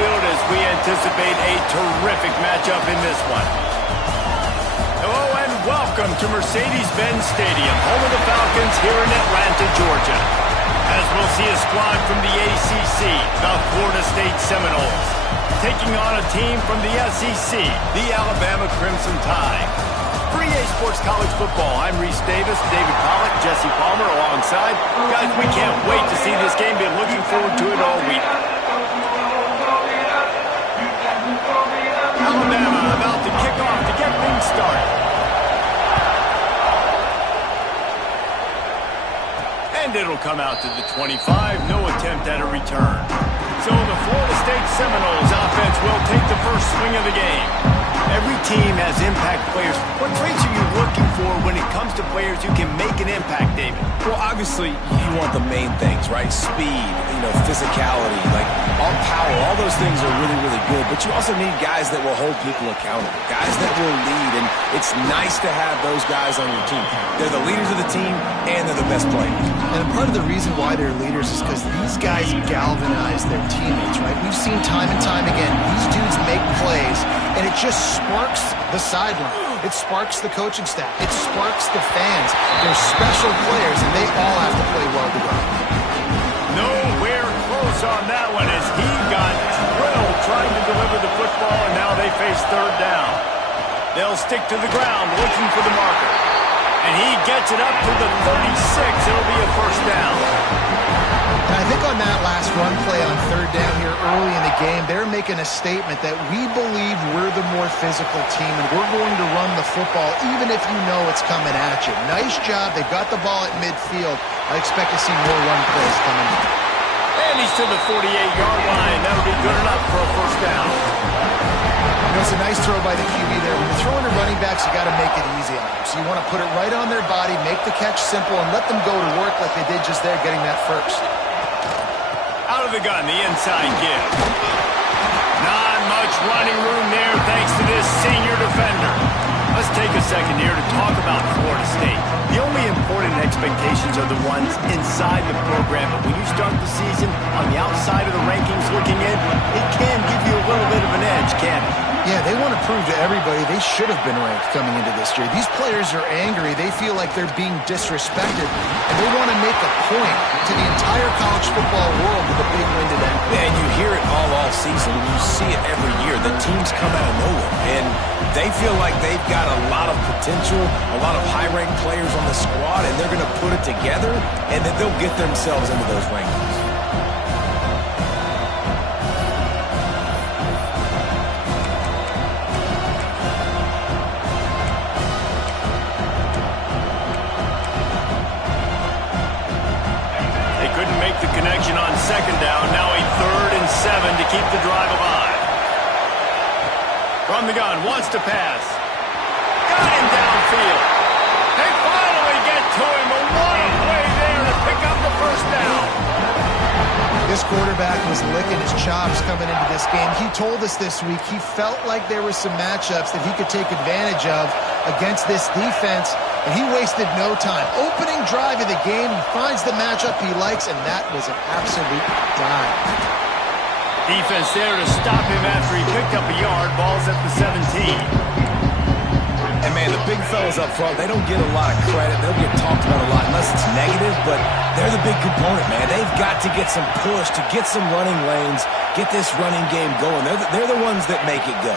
field as we anticipate a terrific matchup in this one. Hello and welcome to Mercedes-Benz Stadium, home of the Falcons here in Atlanta, Georgia. As we'll see a squad from the ACC, the Florida State Seminoles, taking on a team from the SEC, the Alabama Crimson Tide. For EA Sports College Football, I'm Reese Davis, David Pollack, Jesse Palmer alongside. Guys, we can't wait to see this game. Been looking forward to it all week. Alabama about to kick off to get things started. And it'll come out to the 25, no attempt at a return. So the Florida State Seminoles offense will take the first swing of the game. Every team has impact players. What traits are you looking for when it comes to players who can make an impact, David? Well, obviously, you want the main things, right? Speed, physicality, like all power, all those things are really, really good. But you also need guys that will hold people accountable, guys that will lead. And it's nice to have those guys on your team. They're the leaders of the team, and they're the best players. And part of the reason why they're leaders is because these guys galvanize their teammates, right? We've seen time and time again, these dudes make plays, and it just sparks the sideline. It sparks the coaching staff. It sparks the fans. They're special players, and they all have to play well together. Nowhere close on that one as he got drilled trying to deliver the football, and now they face third down. They'll stick to the ground looking for the marker. And he gets it up to the 36. It'll be a first down. And I think on that last run play on third down here early in the game, they're making a statement that we believe we're the more physical team and we're going to run the football even if you know it's coming at you. Nice job. They've got the ball at midfield. I expect to see more run plays coming in. And he's to the 48-yard line. That'll be good enough for a first down. It's a nice throw by the QB there. When you're throwing to running backs, you got to make it easy on them. So you want to put it right on their body, make the catch simple, and let them go to work like they did just there, getting that first. Out of the gun, the inside give. Not much running room there thanks to this senior defender. Let's take a second here to talk about Florida State. The only important expectations are the ones inside the program. But when you start the season on the outside of the rankings looking in, it can give you a little bit of an edge, can't it? Yeah, they want to prove to everybody they should have been ranked coming into this year. These players are angry. They feel like they're being disrespected, and they want to make a point to the entire college football world with a big win today. And you hear it all season, and you see it every year. The teams come out of nowhere, and they feel like they've got a lot of potential, a lot of high-ranked players on the squad, and they're going to put it together, and then they'll get themselves into those rankings. Connection on second down. Now a 3rd and 7 to keep the drive alive. From the gun, wants to pass. Got him downfield. They finally get to him. A what a play there to pick up the first down. This quarterback was licking his chops coming into this game. He told us this week he felt like there were some matchups that he could take advantage of against this defense, and he wasted no time. Opening drive of the game, he finds the matchup he likes, and that was an absolute dime. Defense there to stop him after he picked up a yard. Ball's at the 17. And, man, the big fellas up front, they don't get a lot of credit. They'll get talked about a lot unless it's negative, but they're the big component, man. They've got to get some push, to get some running lanes, get this running game going. They're the ones that make it go.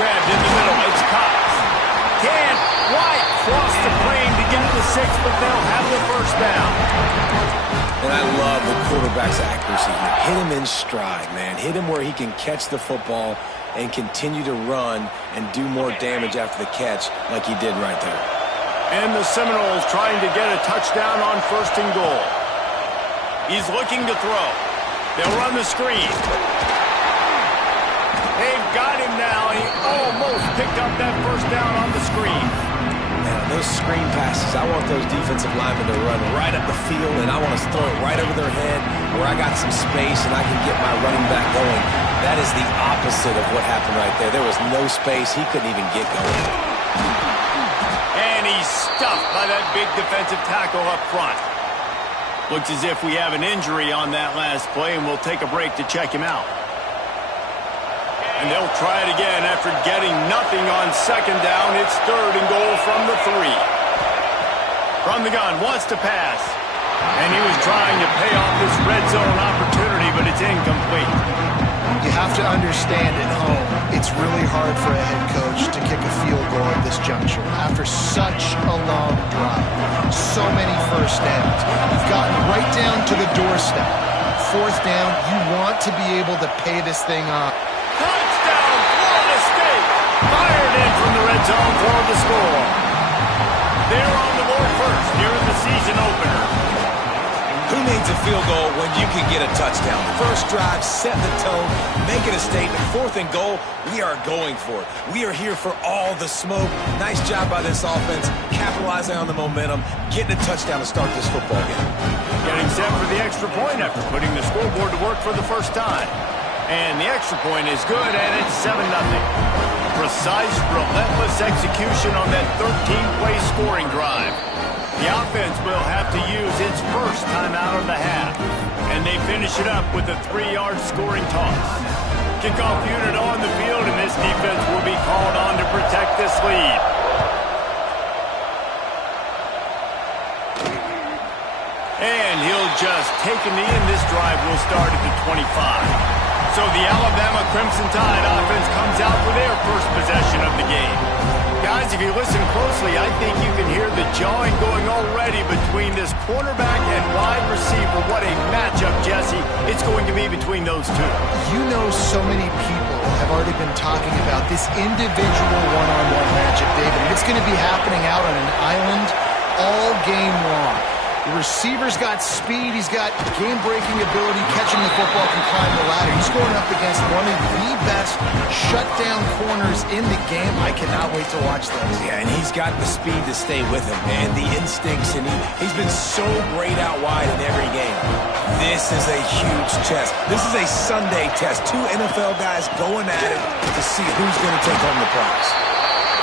Grabbed in the middle. It's Cox. Can't quite cross the plane to get the 6, but they'll have the first down. And I love the quarterback's accuracy here. Hit him in stride, man. Hit him where he can catch the football and continue to run and do more damage after the catch like he did right there. And the Seminoles trying to get a touchdown on 1st and goal. He's looking to throw. They'll run the screen. They've got him now. He almost picked up that first down on the screen. Now, those screen passes, I want those defensive linemen to run right up the field, and I want to throw it right over their head where I got some space and I can get my running back going. That is the opposite of what happened right there. There was no space. He couldn't even get going. And he's stuffed by that big defensive tackle up front. Looks as if we have an injury on that last play, and we'll take a break to check him out. And they'll try it again after getting nothing on second down. It's 3rd and goal from the 3. From the gun, wants to pass. And he was trying to pay off this red zone opportunity, but it's incomplete. You have to understand at home, it's really hard for a head coach to kick a field goal at this juncture. After such a long drive, so many first downs, you've gotten right down to the doorstep. 4th down, you want to be able to pay this thing off. Touchdown, Florida State! Fired in from the red zone for the score. They're on the board first here in the season opener. Who needs a field goal when you can get a touchdown? First drive, set the tone, make it a statement. 4th and goal, we are going for it. We are here for all the smoke. Nice job by this offense, capitalizing on the momentum, getting a touchdown to start this football game. Getting set for the extra point after putting the scoreboard to work for the first time. And the extra point is good, and it's 7-0. Precise, relentless execution on that 13-play scoring drive. The offense will have to use its first timeout of the half. And they finish it up with a 3-yard scoring toss. Kickoff unit on the field, and this defense will be called on to protect this lead. And he'll just take a knee, and this drive will start at the 25. So the Alabama Crimson Tide offense comes out for their first possession of the game. Guys, if you listen closely, I think you can hear the jawing going already between this quarterback and wide receiver. What a matchup, Jesse, it's going to be between those two. You know, so many people have already been talking about this individual one-on-one matchup, David. And it's going to be happening out on an island all game long. The receiver's got speed. He's got game-breaking ability, catching the football, can climb the ladder. He's going up against one of the best shutdown corners in the game. I cannot wait to watch this. Yeah, and he's got the speed to stay with him, man. The instincts, and he's been so great out wide in every game. This is a huge test. This is a Sunday test. 2 NFL guys going at it to see who's going to take home the prize.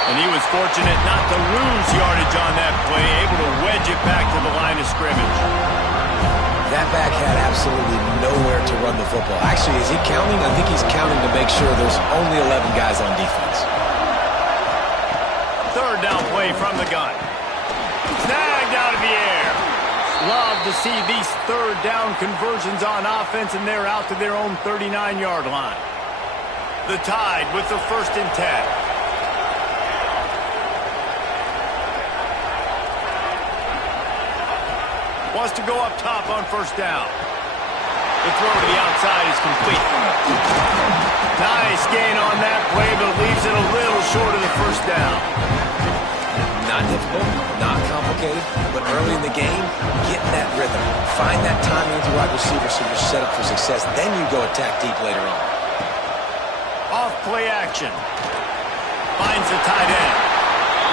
And he was fortunate not to lose yardage on that play, able to wedge it back to the line of scrimmage. That back had absolutely nowhere to run the football. Actually, is he counting? I think he's counting to make sure there's only 11 guys on defense. 3rd down play from the gun. Snagged out of the air. Love to see these 3rd down conversions on offense, and they're out to their own 39-yard line. The Tide with the 1st and 10. Wants to go up top on 1st down. The throw to the outside is complete. Nice gain on that play, but leaves it a little short of the 1st down. Not difficult, not complicated, but early in the game, getting that rhythm. Find that timing with the wide receiver so you're set up for success. Then you go attack deep later on. Off play action. Finds the tight end.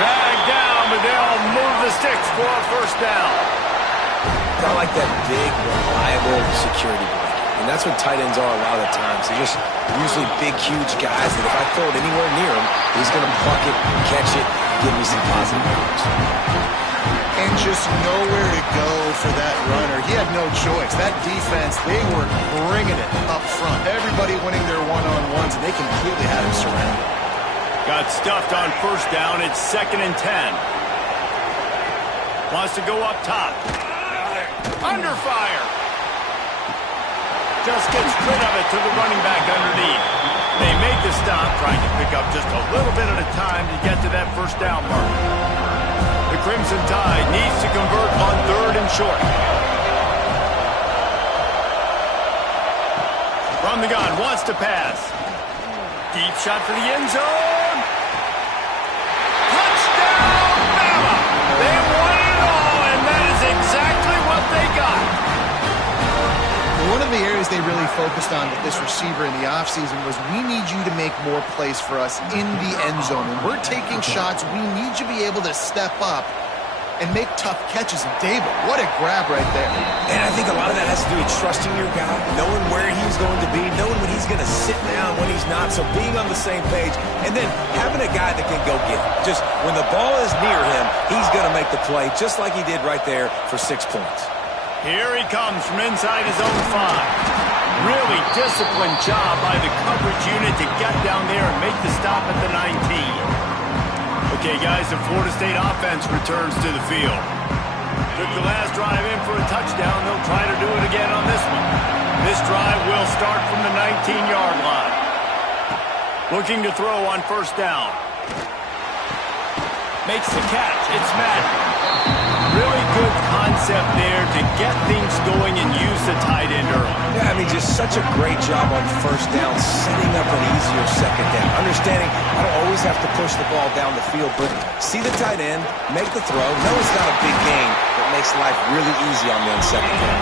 Dragged down, but they'll move the sticks for a 1st down. I like that big, reliable security blanket. And that's what tight ends are a lot of the times. They're just usually big, huge guys that if I throw it anywhere near him, he's going to pluck it, catch it, give me some positive numbers. And just nowhere to go for that runner. He had no choice. That defense, they were bringing it up front. Everybody winning their one-on-ones, and they completely had him surrounded. Got stuffed on 1st down. It's 2nd and 10. Wants to go up top. Under fire. Just gets rid of it to the running back underneath. They make the stop, trying to pick up just a little bit at a time to get to that 1st down mark. The Crimson Tide needs to convert on 3rd and short. From the gun, wants to pass. Deep shot for the end zone. Touchdown, Bama! They won it all, and that is exactly what they got. One of the areas they really focused on with this receiver in the offseason was we need you to make more plays for us in the end zone. When we're taking shots, we need you to be able to step up and make tough catches. And David, what a grab right there. And I think a lot of that has to do with trusting your guy, knowing where he's going to be, knowing when he's going to sit down, when he's not, so being on the same page, and then having a guy that can go get it. Just when the ball is near him, he's going to make the play just like he did right there for 6 points. Here he comes from inside his own 5. Really disciplined job by the coverage unit to get down there and make the stop at the 19. Okay, guys, the Florida State offense returns to the field. Took the last drive in for a touchdown. They'll try to do it again on this one. This drive will start from the 19-yard line. Looking to throw on first down. Makes the catch. It's Madden. Really good concept there to get things going and use the tight end early. Yeah, I mean, just such a great job on first down, setting up an easier second down. Understanding I don't always have to push the ball down the field, but see the tight end, make the throw. No, it's not a big gain, but makes life really easy on them second down.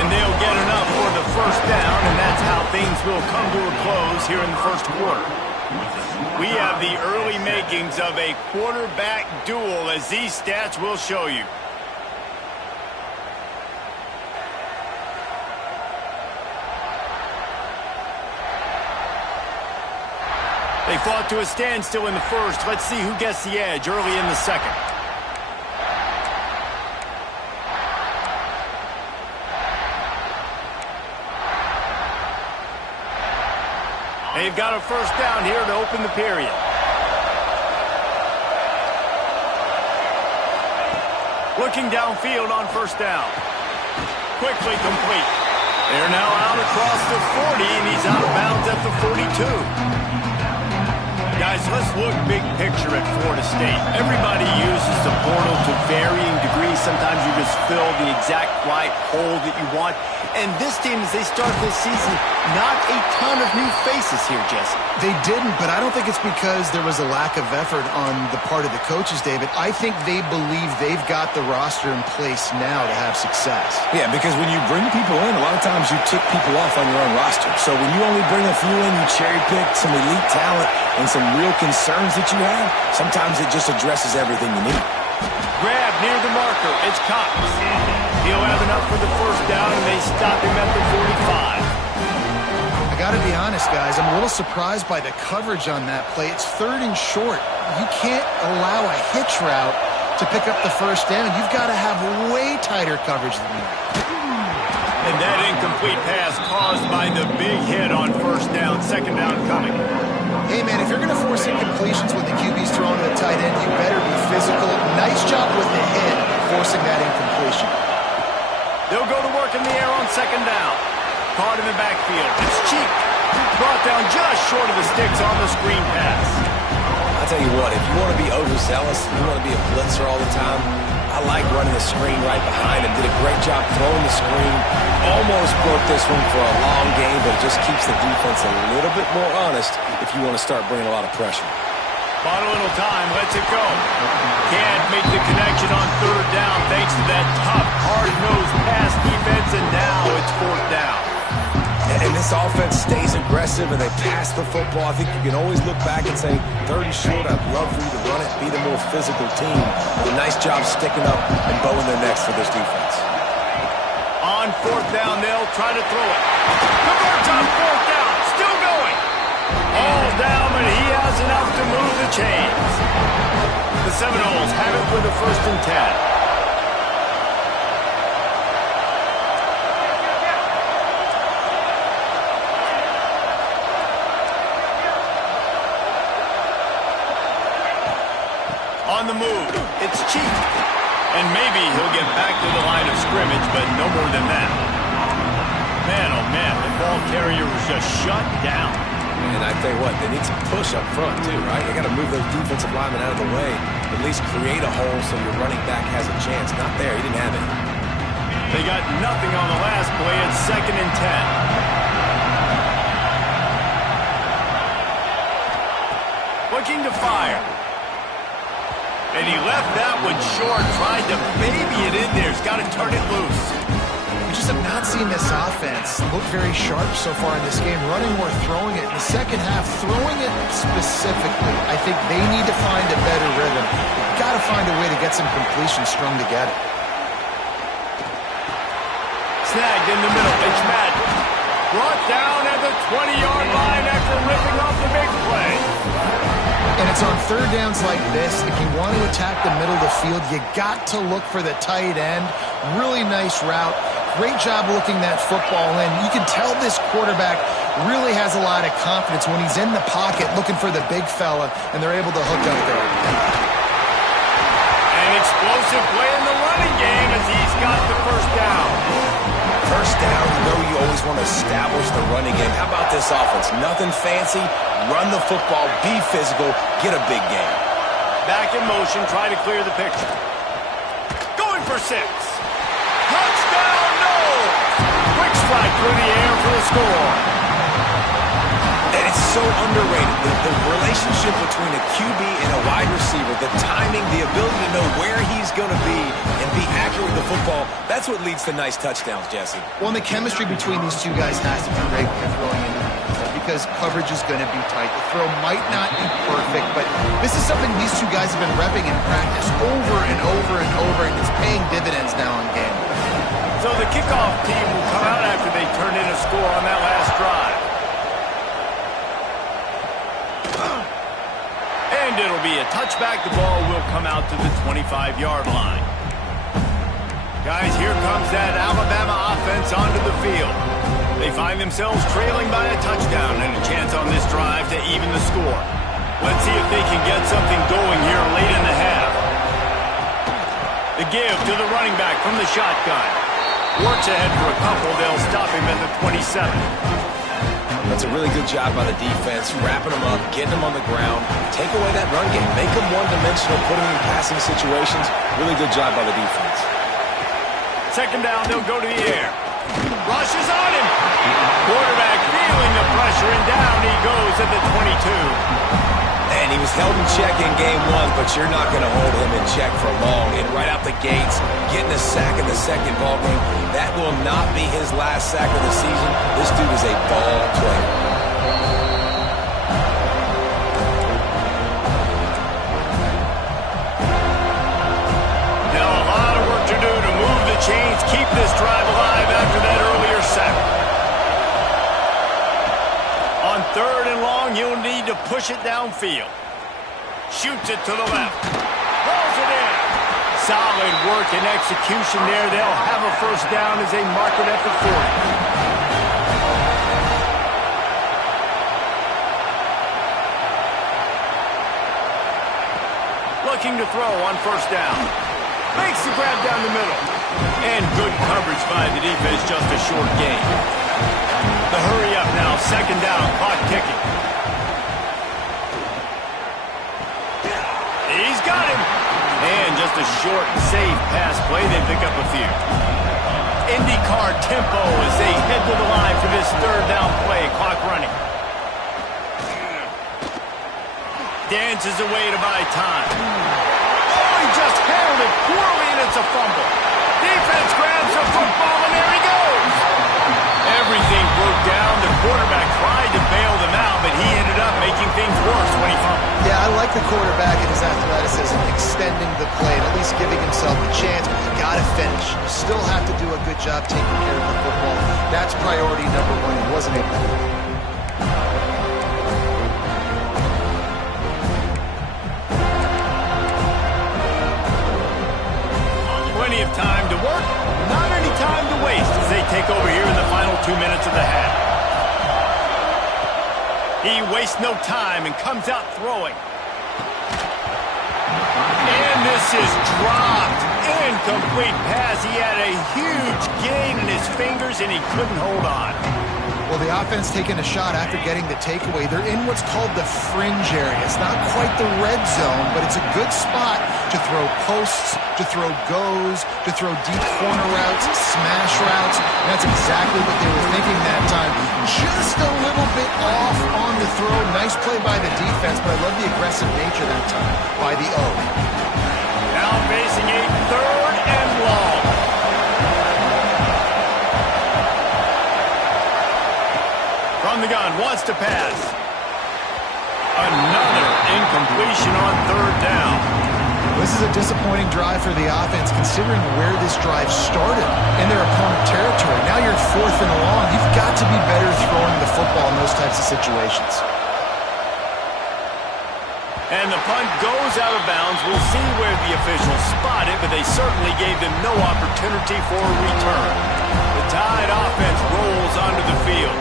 And they'll get enough for the first down, and that's how things will come to a close here in the first quarter. We have the early makings of a quarterback duel, as these stats will show you. They fought to a standstill in the first. Let's see who gets the edge early in the second. They've got a first down here to open the period. Looking downfield on first down. Quickly complete. They're now out across the 40, and he's out of bounds at the 42. Guys, let's look big picture at Florida State. Everybody uses the portal to varying degrees. Sometimes you just fill the exact right hole that you want. And this team, as they start this season, not a ton of new faces here, Jesse. They didn't, but I don't think it's because there was a lack of effort on the part of the coaches, David. I think they believe they've got the roster in place now to have success. Yeah, because when you bring people in, a lot of times you tick people off on your own roster. So when you only bring a few in, you cherry-pick some elite talent and some real concerns that you have, sometimes it just addresses everything you need. Grab near the marker. It's Cox. He'll have enough for the first down, and they stop him at the 45. I got to be honest, guys. I'm a little surprised by the coverage on that play. It's 3rd and short. You can't allow a hitch route to pick up the first down. You've got to have way tighter coverage than that. And that incomplete pass caused by the big hit on first down. Second down coming. Hey, man, if you're going to force incompletions when the QB's throwing to the tight end, you better be physical. Nice job with the hit, forcing that incompletion. They'll go to work in the air on second down. Caught in the backfield. It's Cheek. Brought down just short of the sticks on the screen pass. I'll tell you what, if you want to be overzealous, you want to be a blitzer all the time, I like running the screen right behind him. Did a great job throwing the screen. Almost broke this one for a long game, but it just keeps the defense a little bit more honest if you want to start bringing a lot of pressure. Bought a little time, lets it go. Can't make the connection on third down thanks to that tough, hard-nosed pass defense, and now it's fourth down. And this offense stays aggressive, and they pass the football. I think you can always look back and say, 3rd and short, I'd love for you to run it, be the more physical team. But a nice job sticking up and bowing their necks for this defense. On fourth down, they'll try to throw it. Converts on fourth down, still going. All down, but he has enough to move the chains. The Seminoles have it with a 1st and 10. On the move, it's Cheek. And maybe he'll get back to the line of scrimmage, but no more than that. Man, oh man, the ball carrier was just shut down. And I tell you what, they need some push up front too, right? They got to move those defensive linemen out of the way, at least create a hole so your running back has a chance. Not there, he didn't have it. They got nothing on the last play. It's 2nd and 10. Looking to fire. And he left that one short, tried to baby it in there. He's got to turn it loose. We just have not seen this offense look very sharp so far in this game, running or throwing it. In the second half, throwing it specifically, I think they need to find a better rhythm. They've got to find a way to get some completions strung together. Snagged in the middle. It's Madden. Brought down at the 20-yard line after ripping off the big play. And it's on third downs like this. If you want to attack the middle of the field, you got to look for the tight end. Really nice route. Great job looking that football in. You can tell this quarterback really has a lot of confidence when he's in the pocket looking for the big fella, and they're able to hook up there. An explosive play in the running game as he's got the first down. First down, you know you always want to establish the running game. How about this offense? Nothing fancy. Run the football, be physical, get a big game. Back in motion, try to clear the picture. Going for 6. Touchdown, no! Quick strike through the air for the score. And it's so underrated. The relationship between a QB and a wide receiver, the timing, the ability to know where he's going to be and be accurate with the football, that's what leads to nice touchdowns, Jesse. Well, and the chemistry between these two guys has to be great when you're throwing in because coverage is going to be tight. The throw might not be perfect, but this is something these two guys have been repping in practice over and over and over, and it's paying dividends now in game. So the kickoff team will come out after they turn in a score on that last drive. And it'll be a touchback. The ball will come out to the 25-yard line. Guys, here comes that Alabama offense onto the field. They find themselves trailing by a touchdown and a chance on this drive to even the score. Let's see if they can get something going here late in the half. The give to the running back from the shotgun. Works ahead for a couple. They'll stop him at the 27. That's a really good job by the defense, wrapping them up, getting them on the ground, take away that run game, make them one-dimensional, put them in passing situations. Really good job by the defense. Second down, they'll go to the air. Rush is on him. Quarterback feeling the pressure, and down he goes at the 22. And he was held in check in game 1, but you're not going to hold him in check for long. And right out the gates, getting a sack in the second ball game, that will not be his last sack of the season. This dude is a ball player. Now a lot of work to do to move the chains, keep this drive alive after that earlier sack. On third and long, you'll need to push it downfield. Shoots it to the left. Rolls it in. Solid work and execution there. They'll have a first down as they mark it at the 40. Looking to throw on first down. Makes the grab down the middle. And good coverage by the defense, just a short gain. The hurry up now, second down, clock ticking. He's got him. And just a short, safe pass play. They pick up a few. IndyCar tempo as they head to the line for this third down play. Clock running. Dances away to buy time. Oh, he just handled it poorly, and it's a fumble. Defense grabs the football, and there he goes. Everything broke down. The quarterback tried to bail them out, but he ended up making things worse when he fumbled. Yeah, I like the quarterback and his athleticism, extending the play and at least giving himself a chance, but you got to finish. You still have to do a good job taking care of the football. That's priority number 1. He wasn't able to do it. Plenty of time to work, not any time to waste as they take over here in the final 2 minutes of the half. He wastes no time and comes out throwing. And this is dropped. Incomplete pass. He had a huge gain in his fingers and he couldn't hold on. Well, the offense taking a shot after getting the takeaway. They're in what's called the fringe area. It's not quite the red zone, but it's a good spot to throw posts, to throw goes, to throw deep corner routes, smash routes. And that's exactly what they were thinking that time. Just a little bit off on the throw. Nice play by the defense, but I love the aggressive nature that time by the O. Now facing a third and long. From the gun, wants to pass. Another incompletion on third down. This is a disappointing drive for the offense, considering where this drive started in their opponent territory. Now you're fourth and long. You've got to be better throwing the football in those types of situations. And the punt goes out of bounds. We'll see where the officials spot it, but they certainly gave them no opportunity for a return. The Tide offense rolls onto the field.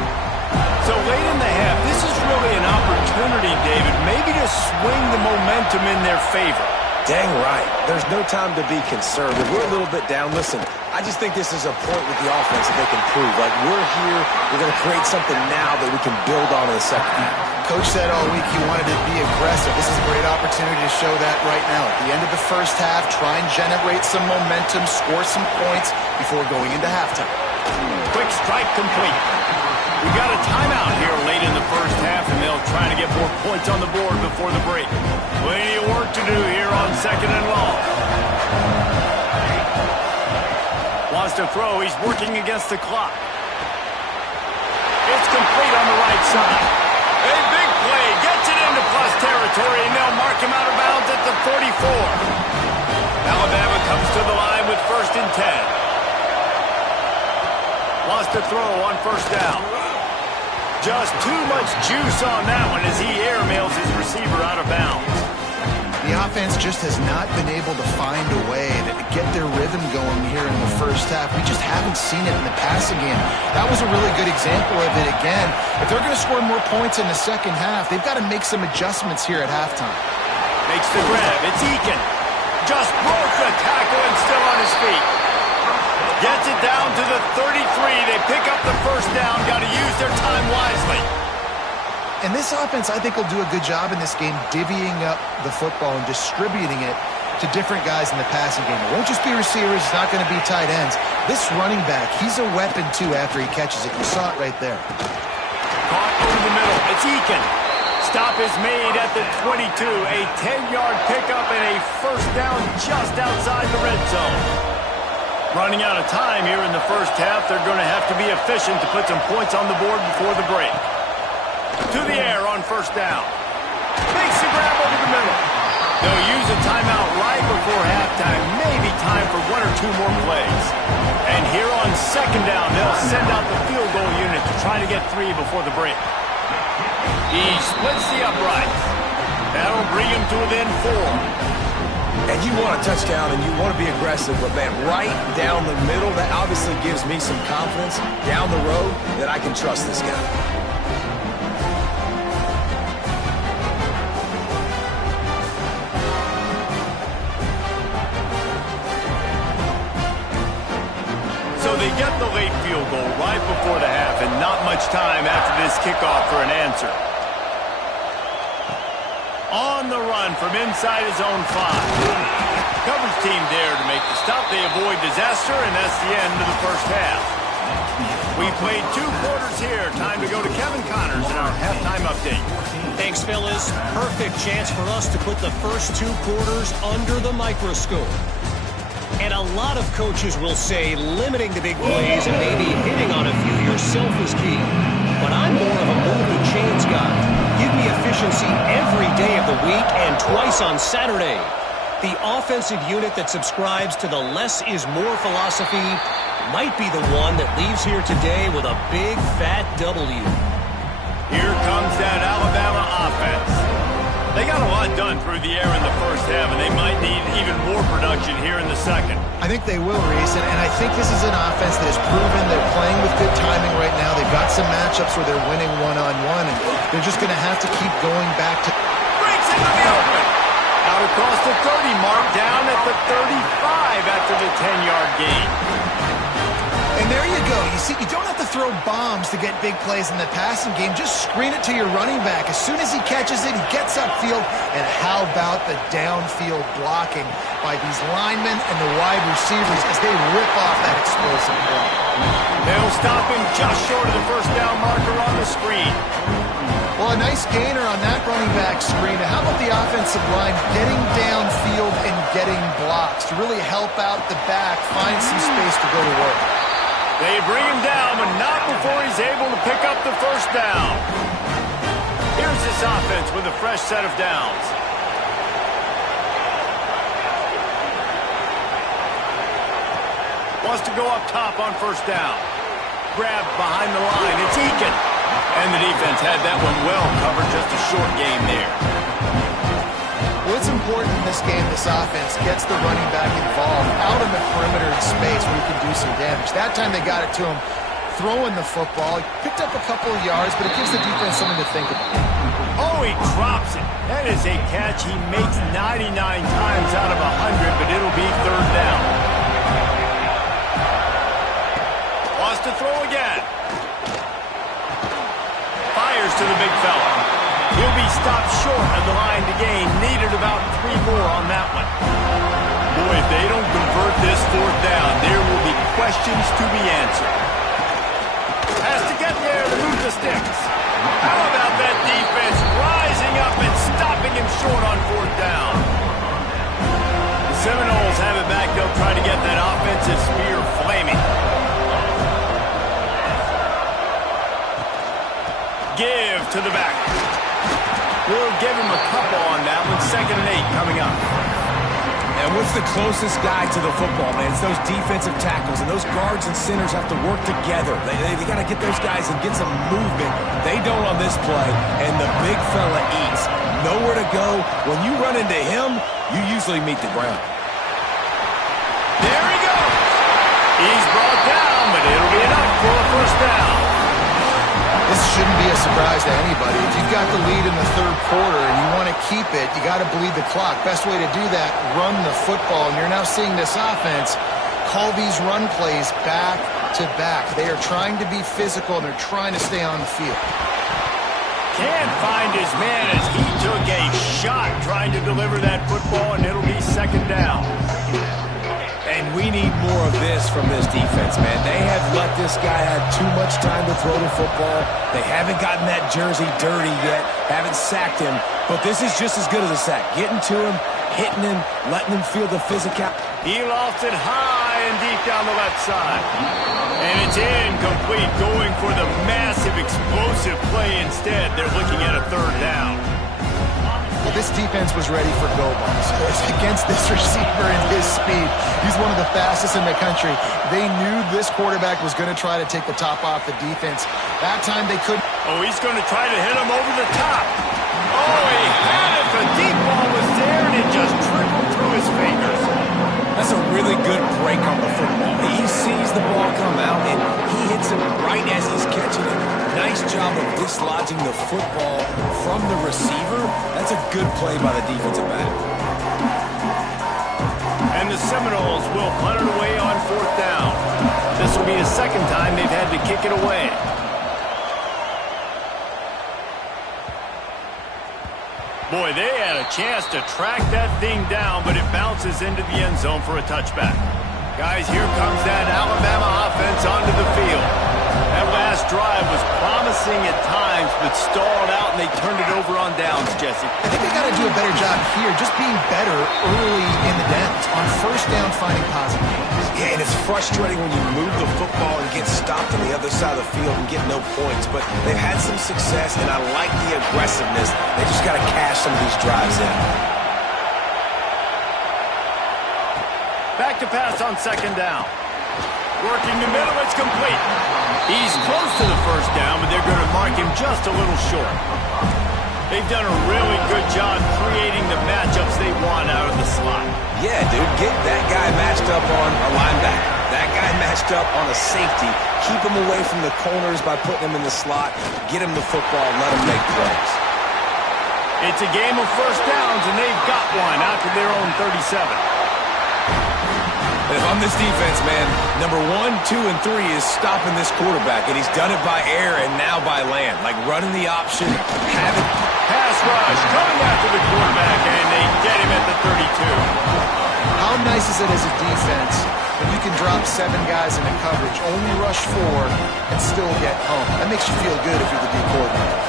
So late in the half, this is really an opportunity, David, maybe to swing the momentum in their favor. Dang right. There's no time to be conservative. We're a little bit down. Listen, I just think this is a point with the offense that they can prove. Like, we're here, we're going to create something now that we can build on in the second half. Coach said all week he wanted to be aggressive. This is a great opportunity to show that right now. At the end of the first half, try and generate some momentum, score some points before going into halftime. Quick strike complete. We got a timeout here late in the first half, and they'll try to get more points on the board before the break. Plenty of work to do here on 2nd and long. Wants to throw. He's working against the clock. It's complete on the right side. A big play. Gets it into plus territory, and they'll mark him out of bounds at the 44. Alabama comes to the line with 1st and 10. Wants to throw on 1st down. Just too much juice on that one as he airmails his receiver out of bounds. The offense just has not been able to find a way to get their rhythm going here in the first half. We just haven't seen it in the passing game. That was a really good example of it again. If they're going to score more points in the second half, they've got to make some adjustments here at halftime. Makes the grab. It's Eakin. Just broke the tackle and still on his feet. Gets it down to the 33. They pick up the 1st down. Got to use their time wisely. And this offense, I think, will do a good job in this game divvying up the football and distributing it to different guys in the passing game. It won't just be receivers. It's not going to be tight ends. This running back, he's a weapon, too, after he catches it. You saw it right there. Caught over the middle. It's Eakin. Stop is made at the 22. A 10-yard pickup and a 1st down just outside the red zone. Running out of time here in the first half. They're going to have to be efficient to put some points on the board before the break. To the air on 1st down. Makes the grab over the middle. They'll use a timeout right before halftime. Maybe time for 1 or 2 more plays. And here on 2nd down, they'll send out the field goal unit to try to get 3 before the break. He splits the uprights. That'll bring him to within 4. And you want a touchdown and you want to be aggressive, but man, right down the middle, that obviously gives me some confidence down the road that I can trust this guy. So they get the late field goal right before the half, and not much time after this kickoff for an answer. On the run from inside his own 5. Coverage team there to make the stop. They avoid disaster, and that's the end of the first half. We played 2 quarters here. Time to go to Kevin Connors in our halftime update. Thanks, fellas. Perfect chance for us to put the first 2 quarters under the microscope. And a lot of coaches will say limiting the big plays and maybe hitting on a few yourself is key. But I'm more of a move and chains guy. Give me efficiency every day of the week and twice on Saturday. The offensive unit that subscribes to the less is more philosophy might be the one that leaves here today with a big fat W. Here comes that Alabama offense. They got a lot done through the air in the first half, and they might need even more production here in the second. I think they will, Reese, and I think this is an offense that has proven they're playing with good timing right now. They've got some matchups where they're winning one-on-one, and they're just going to have to keep going back to... Breaks into the open. Out across the 30 mark, down at the 35 after the 10-yard gain. And there you go. You see, you don't have to throw bombs to get big plays in the passing game. Just screen it to your running back. As soon as he catches it, he gets upfield. And how about the downfield blocking by these linemen and the wide receivers as they rip off that explosive play? They'll stop him just short of the 1st down marker on the screen. Well, a nice gainer on that running back screen. How about the offensive line getting downfield and getting blocks to really help out the back, find some space to go to work? They bring him down, but not before he's able to pick up the 1st down. Here's this offense with a fresh set of downs. Wants to go up top on 1st down. Grabbed behind the line. It's Eakin. And the defense had that one well covered. Just a short game there. What's important in this game, this offense gets the running back involved out in the perimeter in space where he can do some damage. That time they got it to him throwing the football. He picked up a couple of yards, but it gives the defense something to think about. Oh, he drops it. That is a catch he makes 99 times out of 100, but it'll be third down. Wants to throw again. Fires to the big fella. He'll be stopped short of the line to gain. Needed about 3 more on that one. Boy, if they don't convert this fourth down, there will be questions to be answered. Has to get there to move the sticks. How about that defense rising up and stopping him short on fourth down? The Seminoles have it back. They'll try to get that offensive spear flaming. Give to the back. We'll give him a couple on that one. 2nd and 8 coming up. And what's the closest guy to the football, man? It's those defensive tackles, and those guards and centers have to work together. They got to get those guys and get some movement. They don't on this play, and the big fella eats. Nowhere to go. When you run into him, you usually meet the ground. There he goes. He's brought down, but it'll be enough for a first down. This shouldn't be a surprise to anybody. If you've got the lead in the third quarter and you want to keep it, you got to bleed the clock. Best way to do that, run the football. And you're now seeing this offense call these run plays back to back. They are trying to be physical, and they're trying to stay on the field. Can't find his man as he took a shot trying to deliver that football, and it'll be 2nd down. And we need more of this from this defense, man. They have let this guy have too much time to throw the football. They haven't gotten that jersey dirty yet, haven't sacked him. But this is just as good as a sack. Getting to him, hitting him, letting him feel the physical. He lost it high and deep down the left side. And it's incomplete, going for the massive explosive play instead. They're looking at a 3rd down. Well, this defense was ready for go balls against this receiver and his speed. He's one of the fastest in the country. They knew this quarterback was going to try to take the top off the defense. That time they couldn't. Oh, he's going to try to hit him over the top. Oh, he had it. The deep ball was there, and it just trickled through his fingers. That's a really good break on the football. He sees the ball come out, and he hits it right as he's catching it. Nice job of dislodging the football from the receiver. That's a good play by the defensive back. And the Seminoles will punt it away on 4th down. This will be the 2nd time they've had to kick it away. Boy, they had a chance to track that thing down, but it bounces into the end zone for a touchback. Guys, here comes that Alabama offense onto the field. That last drive was promising at times, but stalled out, and they turned it over on downs, Jesse. I think they got to do a better job here, just being better early in the downs. On 1st down, finding positive gains. Yeah, and it's frustrating when you move the football and get stopped on the other side of the field and get no points. But they've had some success, and I like the aggressiveness. They just got to cash some of these drives in. Back to pass on 2nd down. Working the middle, it's complete. He's close to the first down, but they're going to mark him just a little short. They've done a really good job creating the matchups they want out of the slot. Yeah, dude, get that guy matched up on a linebacker. That guy matched up on a safety. Keep him away from the corners by putting him in the slot. Get him the football, let him make plays. It's a game of first downs, and they've got one out to their own 37. If I'm this defense, man, number 1, 2, and 3 is stopping this quarterback, and he's done it by air and now by land. Like running the option, having pass rush, coming after the quarterback, and they get him at the 32. How nice is it as a defense when you can drop 7 guys into coverage, only rush 4, and still get home? That makes you feel good if you're the D coordinator.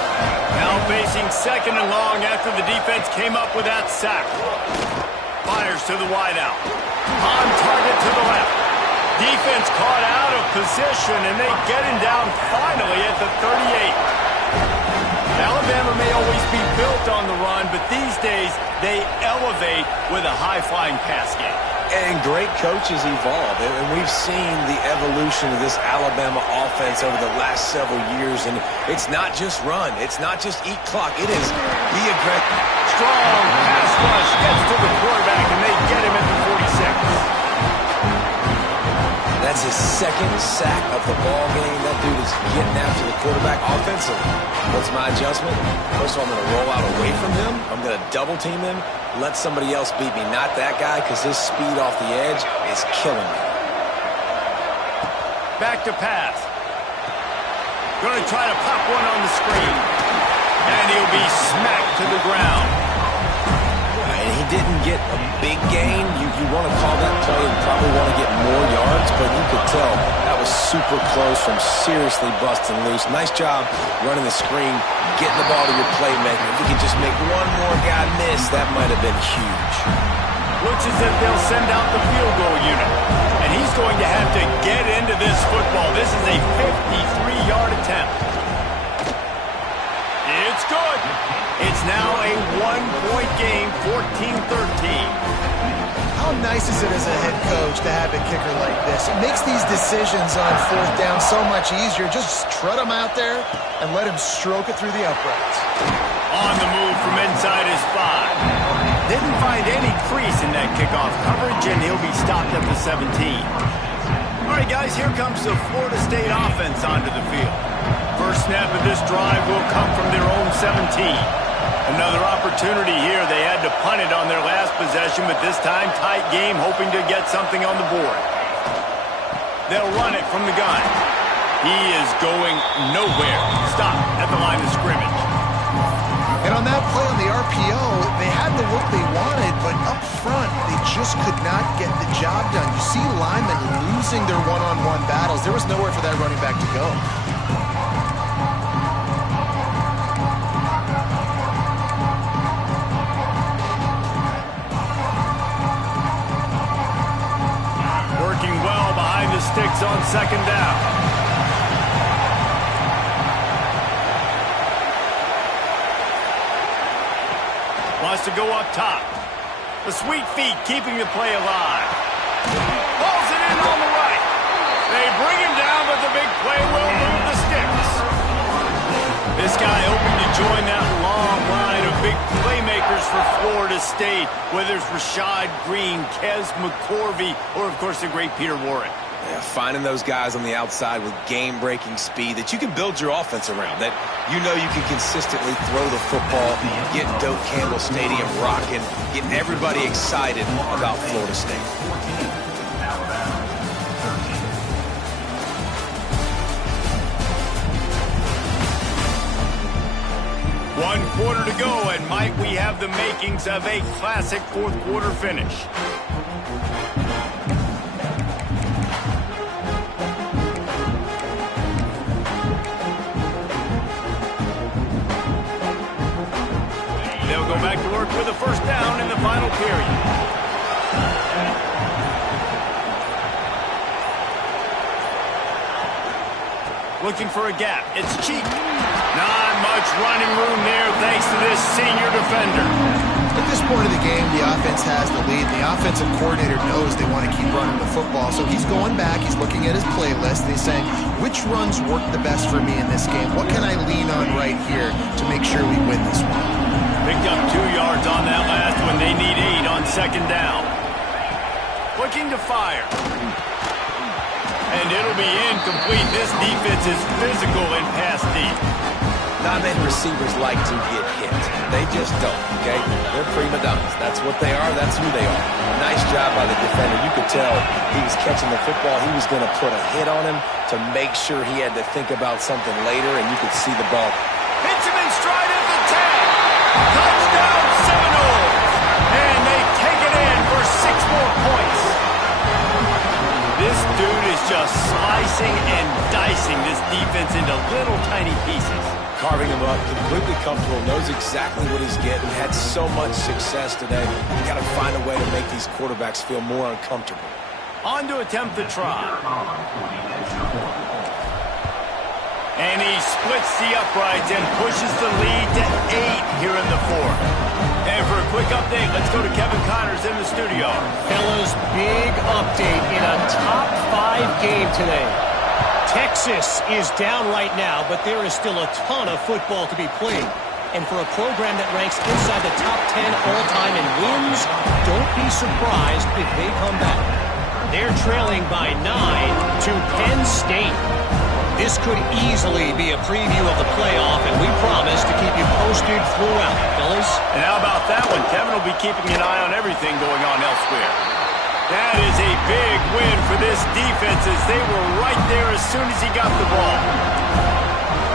Now facing 2nd and long after the defense came up with that sack. Fires to the wideout. On target to the left. Defense caught out of position, and they get him down finally at the 38. Alabama may always be built on the run, but these days they elevate with a high-flying pass game. And great coaches evolve, and we've seen the evolution of this Alabama offense over the last several years, and it's not just run, it's not just eat clock, it is be aggressive. Strong pass rush gets to the quarterback, and they get him at the 46. That's his second sack of the ball game. That dude is getting after the quarterback offensively. What's my adjustment? First of all, I'm going to roll out away from him. I'm going to double team him. Let somebody else beat me, not that guy, because his speed off the edge is killing me. Back to pass. Going to try to pop one on the screen. And he'll be smacked to the ground. And he didn't get a big gain. You want to call that play and probably want to get more yards, but you could tell that was super close from seriously busting loose. Nice job running the screen, getting the ball to your playmaker. If you could just make one more guy miss, that might have been huge. Looks as if they'll send out the field goal unit. And he's going to have to get into this football. This is a 53-yard attempt. It's good. It's now a one-point game, 14-13. How nice is it as a head coach to have a kicker like this? It makes these decisions on fourth down so much easier. Just trot him out there and let him stroke it through the uprights. On the move from inside his 5. Didn't find any crease in that kickoff coverage, and he'll be stopped at the 17. All right, guys, here comes the Florida State offense onto the field. First snap of this drive will come from their own 17. Another opportunity here. They had to punt it on their last possession, but this time tight game, hoping to get something on the board. They'll run it from the gun. He is going nowhere. Stop at the line of scrimmage. And on that play on the RPO, they had the look they wanted, but up front, they just could not get the job done. You see linemen losing their one-on-one battles. There was nowhere for that running back to go. Working well behind the sticks on second down. Wants to go up top. The sweet feet keeping the play alive. Pulls it in on the right. They bring him down, but the big play will move the sticks. This guy hoping to join that long line of big playmakers for Florida State, whether it's Rashad Green, Kez McCorvey, or, of course, the great Peter Warren. Yeah, finding those guys on the outside with game-breaking speed that you can build your offense around, that you know you can consistently throw the football, get Doak Campbell Stadium rocking, get everybody excited about Florida State. One quarter to go, and might we have the makings of a classic fourth-quarter finish. They'll go back to work with a first down in the final period. Looking for a gap. It's cheap. Not much running room there thanks to this senior defender. At this point of the game, the offense has the lead. The offensive coordinator knows they want to keep running the football. So he's going back. He's looking at his playlist. And he's saying, which runs work the best for me in this game? What can I lean on right here to make sure we win this one? Picked up 2 yards on that last one. They need 8 on second down. Looking to fire. And it'll be incomplete. This defense is physical and pass deep. Not many receivers like to get hit. They just don't, okay? They're prima donnas. That's what they are. That's who they are. Nice job by the defender. You could tell he was catching the football. He was going to put a hit on him to make sure he had to think about something later, and you could see the ball. Hits him in stride at the 10. Touchdown Seminoles. And they take it in for 6 more points. This dude is just slicing and dicing this defense into little tiny pieces. Carving him up, completely comfortable, knows exactly what he's getting, had so much success today. You got to find a way to make these quarterbacks feel more uncomfortable. On to attempt the try. And he splits the uprights and pushes the lead to 8 here in the fourth. And for a quick update, let's go to Kevin Connors in the studio. Fellas, big update in a top 5 game today. Texas is down right now, but there is still a ton of football to be played. And for a program that ranks inside the top 10 all-time in wins, don't be surprised if they come back. They're trailing by 9 to Penn State. This could easily be a preview of the playoff, and we promise to keep you posted throughout, fellas. And how about that one? Kevin will be keeping an eye on everything going on elsewhere. That is a big win for this defense as they were right there as soon as he got the ball.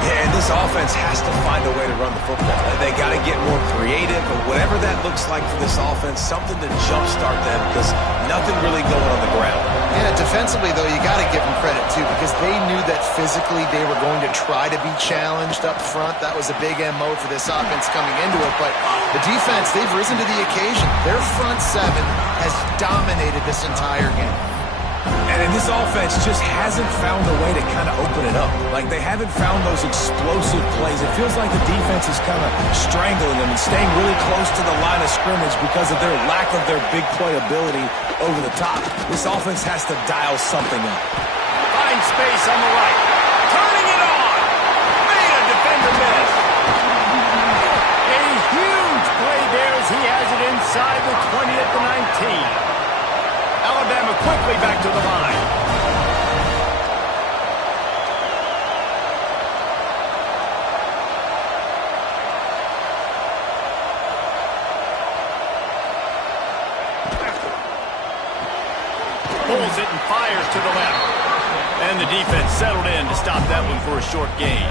Yeah, and this offense has to find a way to run the football. They got to get more creative, but whatever that looks like for this offense, something to jumpstart them because nothing really going on the ground. Yeah, defensively, though, you got to give them credit, too, because they knew that physically they were going to try to be challenged up front. That was a big MO for this offense coming into it, but the defense, they've risen to the occasion. Their front seven has dominated this entire game. And this offense just hasn't found a way to kind of open it up. Like, they haven't found those explosive plays. It feels like the defense is kind of strangling them and staying really close to the line of scrimmage because of their lack of their big play ability over the top. This offense has to dial something up. Find space on the right. Turning it on. Made a defender miss. A huge play there as he has it inside the 20 at the 19. Alabama quickly back to the line. Pulls it and fires to the left. And the defense settled in to stop that one for a short gain.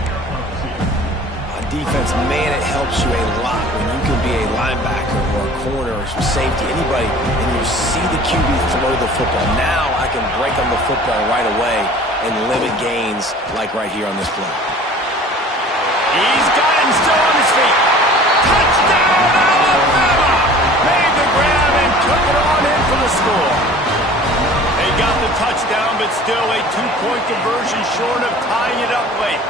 On defense, man, it helps you a lot when you can be a linebacker or a corner or some safety, anybody, and you see the QB throw the football. Now I can break on the football right away and limit gains like right here on this play. He's got him still on his feet. Touchdown, Alabama! Made the grab and took it on in for the score. They got the touchdown, but still a 2-point conversion short of tying it up late.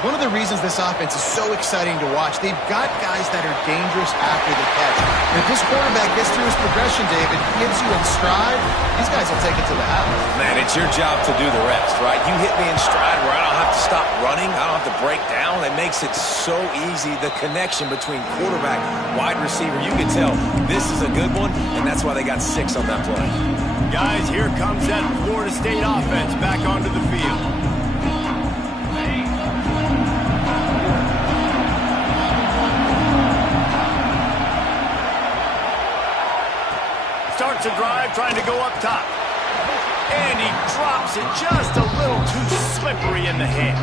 One of the reasons this offense is so exciting to watch, they've got guys that are dangerous after the catch. And if this quarterback gets through his progression, David, gets you in stride, these guys will take it to the house. Man, it's your job to do the rest, right? You hit me in stride where I don't have to stop running, I don't have to break down. It makes it so easy, the connection between quarterback, wide receiver. You can tell this is a good one, and that's why they got 6 on that play. Guys, here comes that Florida State offense back onto the field. Starts a drive trying to go up top. And he drops it just a little too slippery in the hands.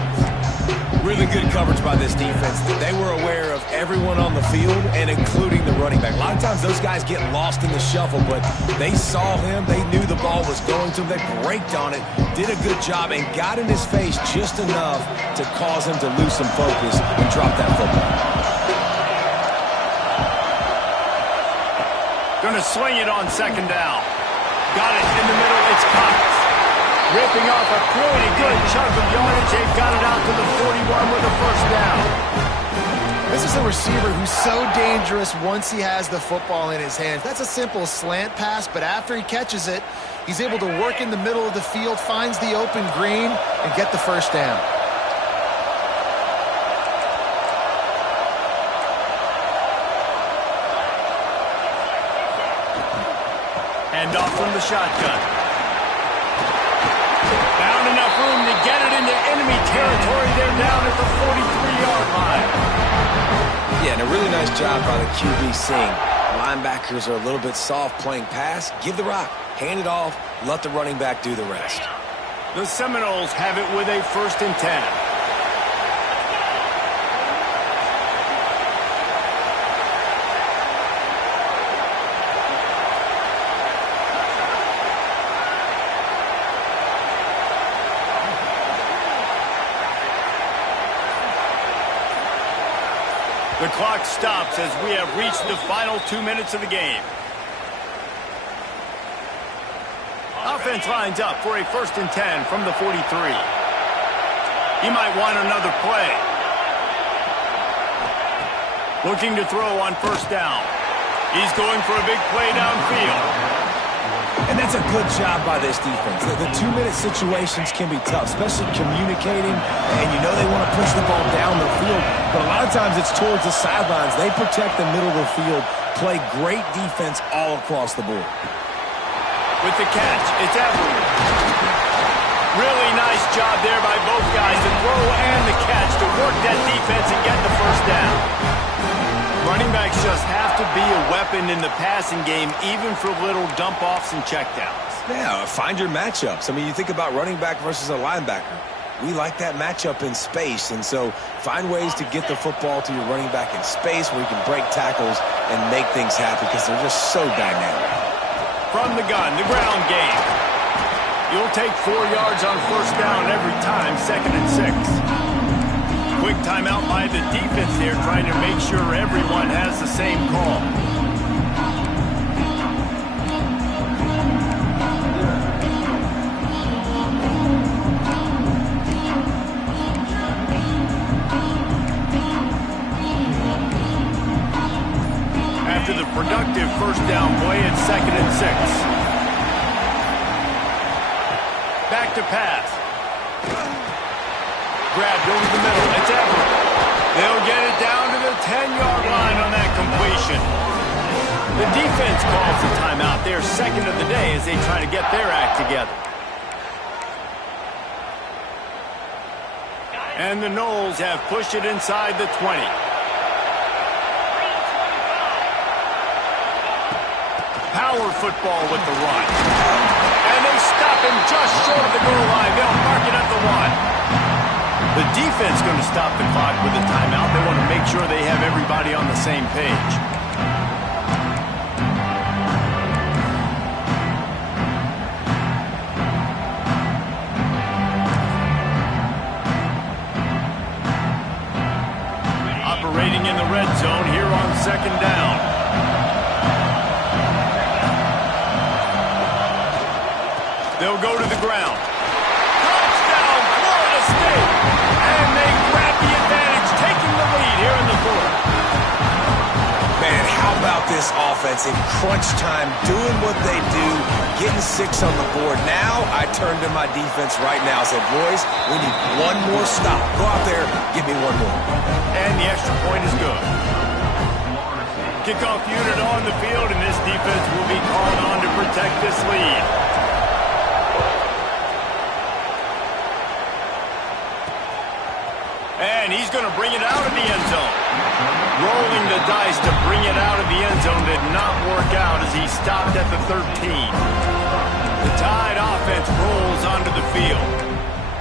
Really good coverage by this defense. They were aware of everyone on the field and including the running back. A lot of times those guys get lost in the shuffle, but they saw him. They knew the ball was going to him. They braked on it, did a good job, and got in his face just enough to cause him to lose some focus and drop that football. Going to swing it on 2nd down. Got it in the middle. It's Cox. Ripping off a pretty good chunk of yardage. They've got it out to the 41 with a 1st down. This is a receiver who's so dangerous once he has the football in his hands. That's a simple slant pass, but after he catches it, he's able to work in the middle of the field, finds the open green, and get the 1st down. Hand off from the shotgun. Found enough room to get it into enemy territory. They're down at the 43-yard line. Yeah, and a really nice job by the QB seeing linebackers are a little bit soft playing pass. Give the rock, hand it off, let the running back do the rest. The Seminoles have it with a 1st and 10. The clock stops as we have reached the final 2 minutes of the game. Offense lines up for a 1st and 10 from the 43. He might want another play. Looking to throw on 1st down. He's going for a big play downfield. And that's a good job by this defense. The 2-minute situations can be tough, especially communicating, and you know they want to push the ball down the field, but a lot of times it's towards the sidelines. They protect the middle of the field, play great defense all across the board. With the catch, it's Everett. Really nice job there by both guys, the throw and the catch, to work that defense and get the first down. Running backs just have to be a weapon in the passing game, even for little dump-offs and checkdowns. Yeah, find your matchups. I mean, you think about running back versus a linebacker. We like that matchup in space, and so find ways to get the football to your running back in space where you can break tackles and make things happen because they're just so dynamic. From the gun, the ground game. You'll take 4 yards on first down every time, 2nd and 6. Quick timeout by the defense there, trying to make sure everyone has the same call. After the productive first down play, it's 2nd and 6. Back to pass. Grabbed over the middle. It's Everett. They'll get it down to the 10-yard line on that completion. The defense calls the timeout. Their second of the day as they try to get their act together. And the Noles have pushed it inside the 20. Power football with the run. And they stop him just short of the goal line. They'll mark it at the 1. The defense going to stop the clock with a timeout. They want to make sure they have everybody on the same page. Operating in the red zone here on 2nd down. They'll go to the ground. Touchdown, Florida State! And they grab the advantage, taking the lead here in the 4th. Man, how about this offense in crunch time, doing what they do, getting 6 on the board. Now I turn to my defense right now and said, boys, we need one more stop. Go out there, give me one more. And the extra point is good. Kickoff unit on the field, and this defense will be called on to protect this lead. And he's going to bring it out of the end zone. Rolling the dice to bring it out of the end zone did not work out as he stopped at the 13. The Tide offense rolls onto the field.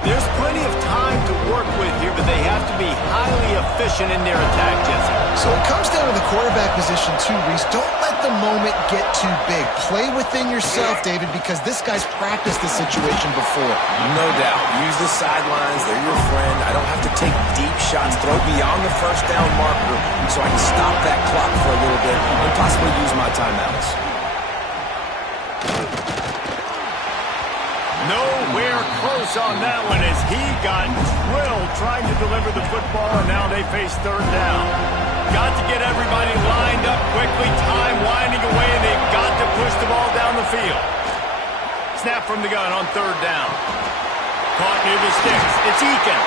There's plenty of time to work with here, but they have to be highly efficient in their attack, Jesse. So it comes down to the quarterback position too, Reese. Don't let the moment get too big. Play within yourself, David, because this guy's practiced the situation before. No doubt. Use the sidelines. They're your friend. I don't have to take deep shots, throw beyond the first down marker so I can stop that clock for a little bit and possibly use my timeouts. Nowhere close on that one as he got drilled trying to deliver the football, and now they face 3rd down. Got to get everybody lined up quickly, time winding away, and they've got to push the ball down the field. Snap from the gun on 3rd down. Caught near the sticks. It's Eakin.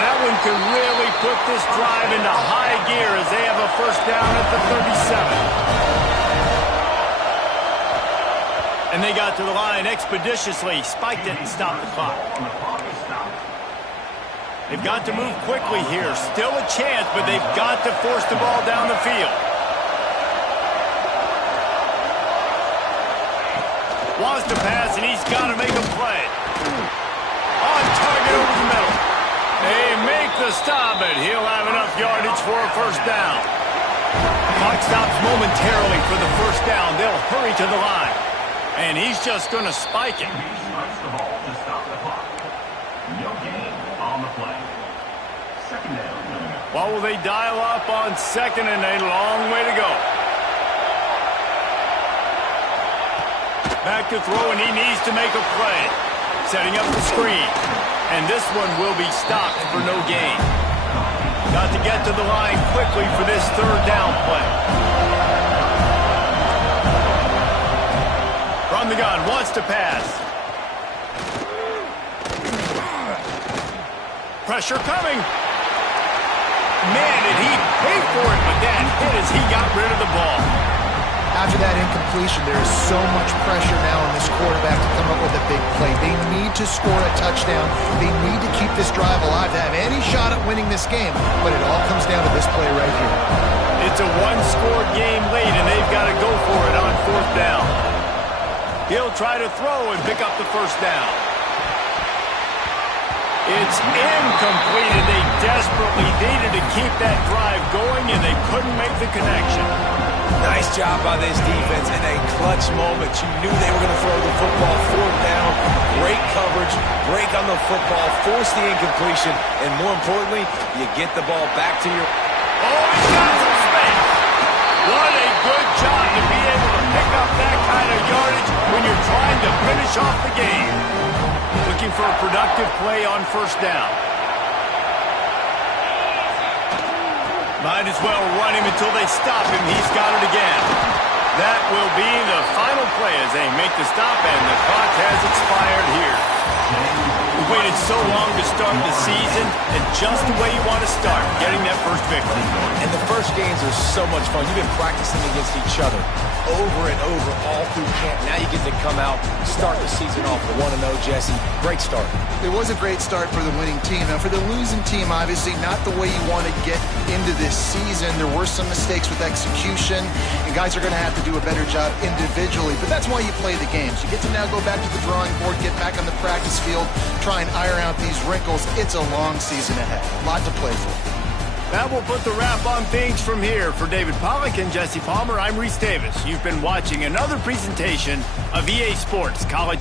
That one could really put this drive into high gear as they have a first down at the 37. And they got to the line expeditiously, spiked it and stopped the clock. They've got to move quickly here. Still a chance, but they've got to force the ball down the field. Wants to pass, and he's got to make a play. On target over the middle. They make the stop, but he'll have enough yardage for a first down. Clock stops momentarily for the first down. They'll hurry to the line. And he's just going to spike it. He strikes the ball to stop the clock. No gain on the play. 2nd down. What will they dial up on 2nd and a long way to go? Back to throw, and he needs to make a play. Setting up the screen. And this one will be stopped for no gain. Got to get to the line quickly for this 3rd down play. the gun, wants to pass. Pressure coming. Man, did he pay for it, but that hit as he got rid of the ball. After that incompletion, there is so much pressure now on this quarterback to come up with a big play. They need to score a touchdown. They need to keep this drive alive to have any shot at winning this game. But it all comes down to this play right here. It's a one-score game late, and they've got to go for it on 4th down. He'll try to throw and pick up the first down. It's incomplete, and they desperately needed to keep that drive going, and they couldn't make the connection. Nice job by this defense in a clutch moment. You knew they were going to throw the football 4th down. Great coverage, break on the football, force the incompletion, and more importantly, you get the ball back to your... Oh, he's got some space. What a good job to be able to pick up that kind of yardage when you're trying to finish off the game. Looking for a productive play on 1st down. Might as well run him until they stop him. He's got it again. That will be the final play as they make the stop, and the clock has expired here. We waited so long to start the season, and just the way you want to start, getting that first victory. And the first games are so much fun. You've been practicing against each other over and over all through camp. Now you get to come out, start the season off with 1-0, Jesse. Great start. It was a great start for the winning team. Now, for the losing team, obviously not the way you want to get into this season. There were some mistakes with execution, and guys are going to have to do a better job individually. But that's why you play the games. You get to now go back to the drawing board, get back on the practice field, try and iron out these wrinkles. It's a long season ahead. A lot to play for. That will put the wrap on things from here. For David Pollack and Jesse Palmer, I'm Reese Davis. You've been watching another presentation of EA Sports College.